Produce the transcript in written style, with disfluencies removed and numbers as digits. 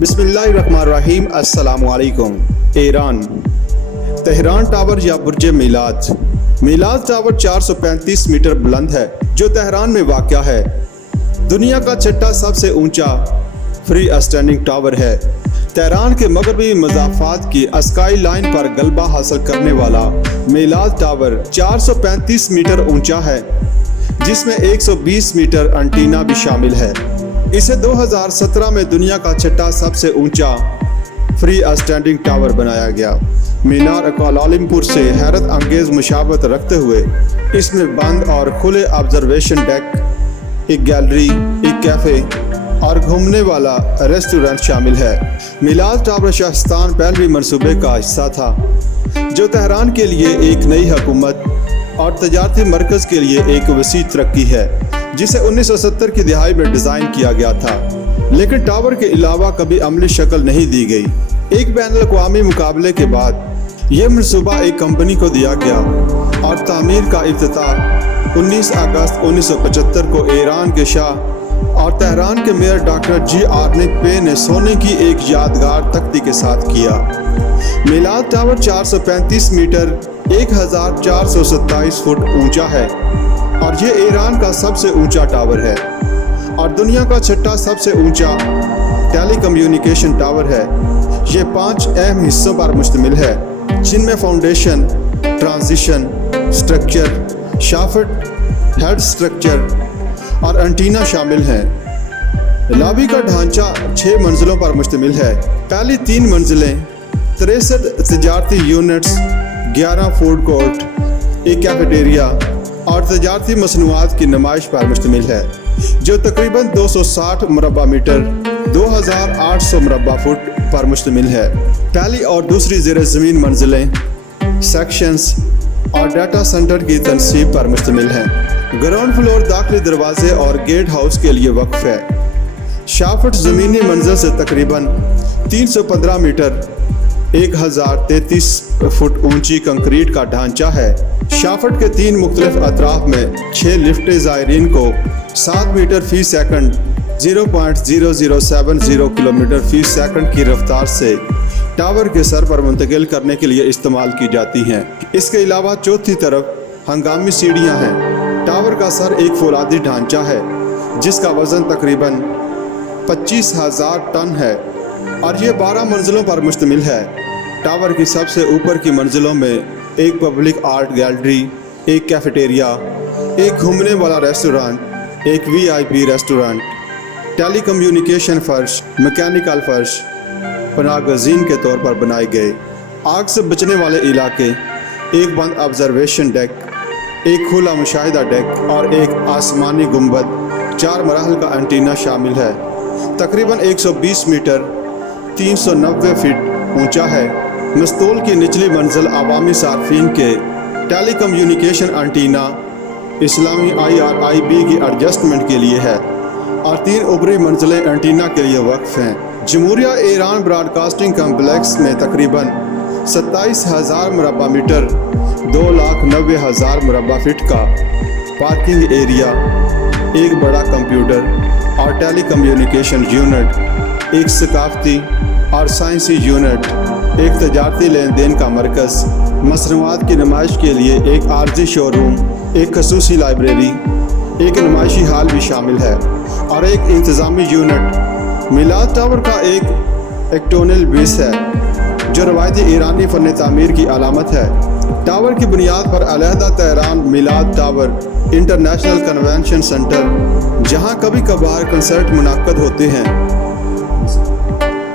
बिस्मिल्लाहिर्रहमानिर्रहीम। अस्सलामु अलैकुम। ईरान तेहरान टावर या बुर्ज मीलाद टावर 435 मीटर बुलंद है जो तेहरान में वाक़या है। दुनिया का छठा सबसे ऊंचा फ्री स्टैंडिंग टावर है। तेहरान के मगरबी मज़ाफ़ात की स्काई लाइन पर गलबा हासिल करने वाला मीलाद टावर 435 मीटर ऊंचा है, जिसमें 120 मीटर एंटीना भी शामिल है। इसे 2017 में दुनिया का छठा सबसे ऊंचा फ्री स्टैंडिंग टावर बनाया गया। मीनार कुआलालंपुर से हैरत अंगेज मुशाबत रखते हुए इसमें बंद और खुले ऑब्जर्वेशन डेक, एक गैलरी, एक कैफ़े और घूमने वाला रेस्टोरेंट शामिल है। मीलाद टावर शाहिस्तान पहलवी मंसूबे का हिस्सा था, जो तेहरान के लिए एक नई हुकूमत और तजारती मरकज़ के लिए एक वसी तरक्की है, जिसे 1970 की दिहाई में डिज़ाइन किया गया था, लेकिन टावर के अलावा कभी अमली शक्ल नहीं दी गई। एक बैनुल-अक़वामी मुकाबले के बाद यह मनसूबा एक कंपनी को दिया गया और तामीर का इफ्तिताह 19 अगस्त 1975 को ईरान के शाह और तेहरान के मेयर डॉक्टर जी आर्निक पे ने सोने की एक यादगार तख्ती के साथ किया। मीलाद टावर 435 मीटर 1427 फुट ऊंचा है और ये ईरान का सबसे ऊंचा टावर है और दुनिया का छठा सबसे ऊंचा टेलीकम्युनिकेशन टावर है। ये 5 अहम हिस्सों पर मुश्तमिल है, जिनमें foundation, transition structure, shaft, head structure और एंटीना शामिल हैं। लॉबी का ढांचा 6 मंजिलों पर मुश्तमिल है। पहली 3 मंजिलें 63 तजारती यूनिट्स, 11 फूड कोर्ट, एक कैफेटेरिया और तजारती मसनूआत की नुमाइश पर मुश्तमिल है, जो तकरीबन 260 मुरबा मीटर 2800 मुरबा फुट पर मुश्तमिल है। पहली और दूसरी ज़ेर ज़मीन मंजिलें सेक्शंस और डाटा सेंटर की तनसीब पर मुश्तमिल हैं। ग्राउंड फ्लोर दाखिली दरवाजे और गेट हाउस के लिए वक्फ है। शाफ्ट ज़मीनी मंजिल से तकरीबन 315 मीटर 1033 फुट ऊंची कंक्रीट का ढांचा है। शाफ्ट के 3 मुख्तलिफ अतराफ में 6 लिफ्टें ज़ायरीन को 7 मीटर फी सेकंड 0.0070 किलोमीटर फी सेकंड की रफ्तार से टावर के सर पर मुंतकिल करने के लिए इस्तेमाल की जाती हैं। इसके अलावा चौथी तरफ हंगामी सीढ़ियां हैं। टावर का सर एक फौलादी ढांचा है, जिसका वज़न तकरीबन 25,000 टन है और ये 12 मंजिलों पर मुश्तमिल है। टावर की सबसे ऊपर की मंजिलों में एक पब्लिक आर्ट गैलरी, एक कैफेटेरिया, एक घूमने वाला रेस्टोरेंट, एक VIP रेस्टोरेंट, टेलीकम्युनिकेशन फर्श, मैकेनिकल फर्श पनागज़ीन के तौर पर बनाए गए, आग से बचने वाले इलाके, एक बंद ऑब्जर्वेशन डेक, एक खुला मुशाहिदा डेक और एक आसमानी गुंबद 4 मराहल का एंटीना शामिल है। तकरीबन 120 मीटर 390 फीट ऊंचा है। मस्तूल की निचली मंजिल अवामी सार्फिन के टेलीकम्युनिकेशन एंटीना इस्लामी IRIB की एडजस्टमेंट के लिए है और 3 ऊपरी मंजिलें एंटीना के लिए वक्फ हैं। जमहूरिया ईरान ब्रॉडकास्टिंग कम्प्लेक्स में तकरीबन 27,000 मुरबा मीटर 2,90,000 मुरबा फीट का पार्किंग एरिया, एक बड़ा कंप्यूटर और टेलीकम्युनिकेशन यूनिट, एक सकाफती और साइंसी यूनिट, एक तजारती लेन देन का मरकज़, मसनूआत की नुमाइश के लिए एक आर्जी शोरूम, एक खसूसी लाइब्रेरी, एक नुमाइशी हाल भी शामिल है और एक इंतज़ामी यूनिट। मीलाद टावर का एक एक्टोनल बेस है, जो रवायती ईरानी फ़न तामीर की अलामत है। टावर की बुनियाद पर अलहदा तेहरान मीलाद टावर इंटरनेशनल कन्वेंशन सेंटर, जहां कभी कभार कंसर्ट मुनाक्कद होते हैं,